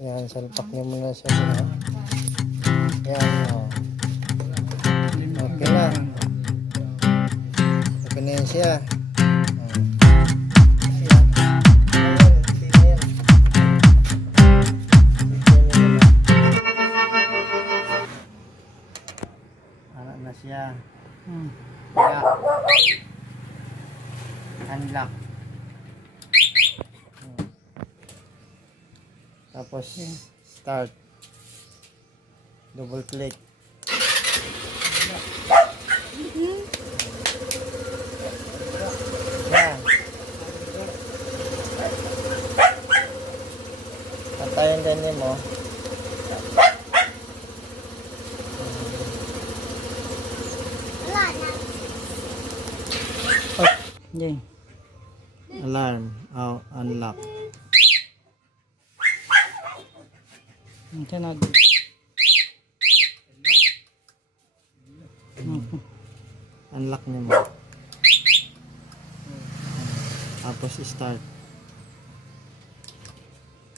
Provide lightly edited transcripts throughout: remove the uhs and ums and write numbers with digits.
Yan, salpak niyo muna siya dito. Yan, o. Okay na. Okay na yan siya. Ano na siya. Lock. Unlock. Tapos start. Double click. Yan. Patayin din mo. Okay. Alarm. Oh, unlock. Okay na. Unlock niyo mo. Tapos start.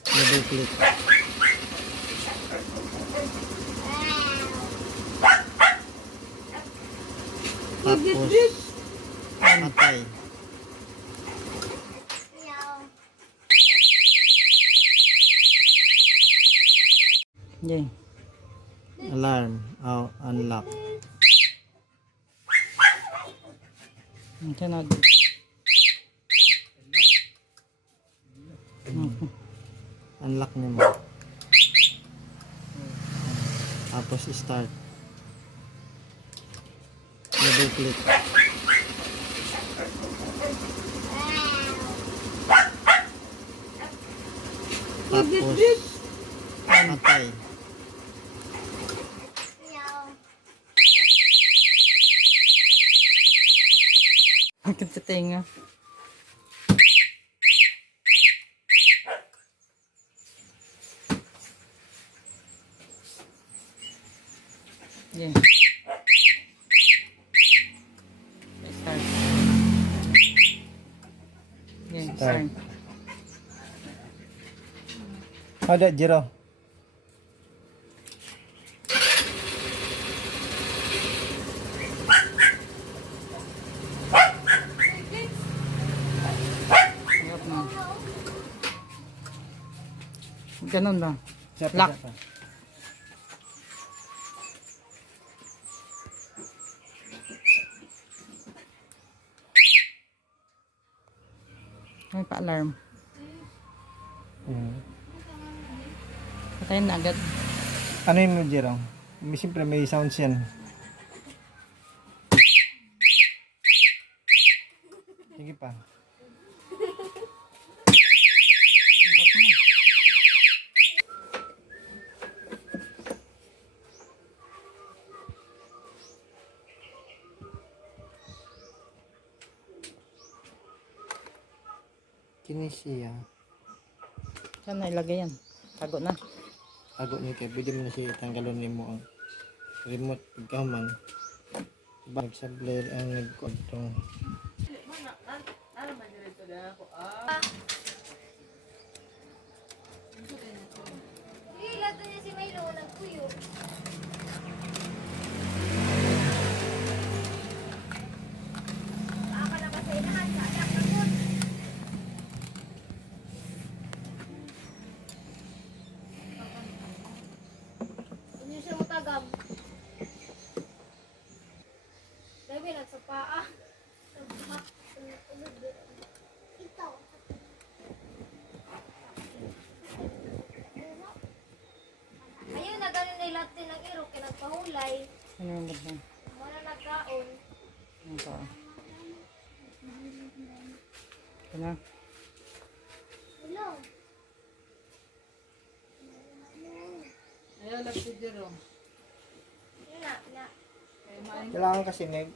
Double click. Tapos patay. Okay. Alarm. Oh, unlock. Okay na. Unlock niyo mo. Tapos start. Double click. Tapos patay. Ang sa tinga. Yeah. Start. Yeah, Start. start. Ada Jiro. Hirap na. Ganun ba? Siapa, Lock. siapa? May pa-alarm. Hmm. Patayin na agad. Ano yun mo, Jiro? Siyempre may sounds yan. Sige pa. Off mo. Kinesiya. Saan na ilagay yan? Tago na. Tago niyo kay pwede mo na siya tanggalon nimo ang remote pagkaman. Nagsablay ang nagkodtong. Lato niya si Milo, nagpuyo. Aka na ba sa inahan? Sa anak na po. Kung siya matagam. Dami, nagsapaa. Ikaw. Ayun, na ganun na ilat din ng iro, kinagpahulay. Ano yung ba? Muna nagkaon. Ano pa? Ano? Hello. Ayaw lang si Jero. Yun na, na. Kailangan kasi may